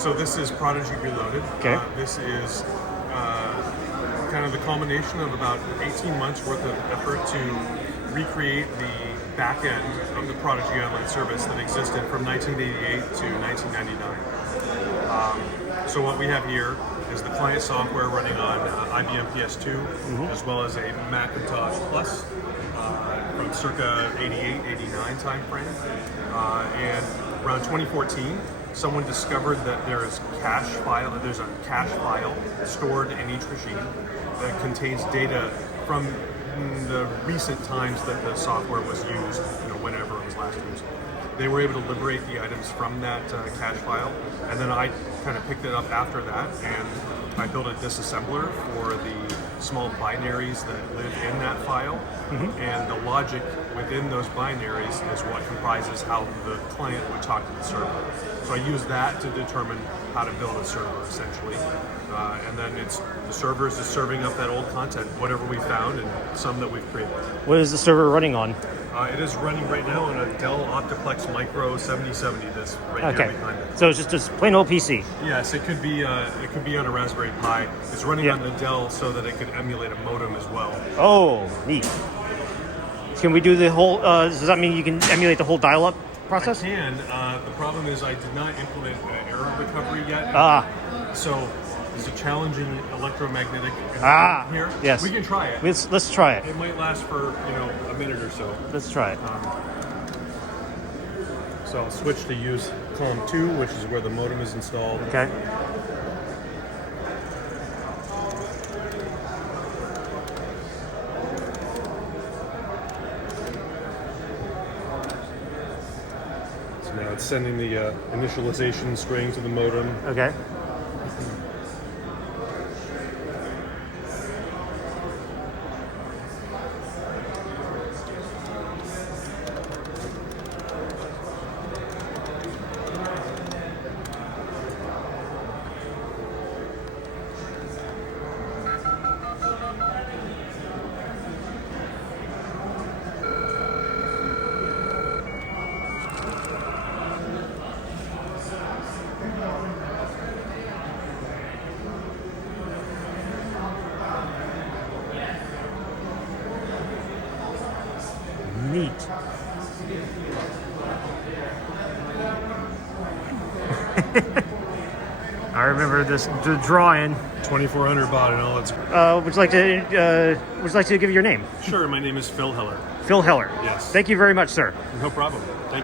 So this is Prodigy Reloaded. Okay. This is kind of the culmination of about 18 months worth of effort to recreate the back end of the Prodigy online service that existed from 1988 to 1999. So what we have here is the client software running on IBM PS2, as well as a Macintosh Plus from circa 88, 89 time frame. And around 2014, someone discovered that there's a cache file stored in each machine that contains data from the recent times that the software was used, whenever it was last used. They were able to liberate the items from that cache file, and then I kind of picked it up after that, and I built a disassembler for the small binaries that live in that file, and the logic within those binaries is what comprises how the client would talk to the server. So I use that to determine how to build a server, essentially. And then the server is just serving up that old content, whatever we found, and some that we've created. What is the server running on? It is running right now on a Dell Optiplex Micro 7070 that's right here behind it. So it's just plain old PC. Yes, it could be on a Raspberry Pi. It's running on the Dell so that it could emulate a modem as well. Oh, neat. Can we do the whole, does that mean you can emulate the whole dial-up process? I can. The problem is I did not implement error recovery yet. So it's a challenging electromagnetic environment here. Yes. We can try it. Let's try it. It might last for a minute or so. Let's try it. So I'll switch to use column 2, which is where the modem is installed. Okay. So now it's sending the initialization string to the modem. Okay. Neat. I remember the drawing. 2400 baud and all its. Would you like to give your name? Sure, my name is Phil Heller. Phil Heller. Yes. Thank you very much, sir. No problem. Thank you.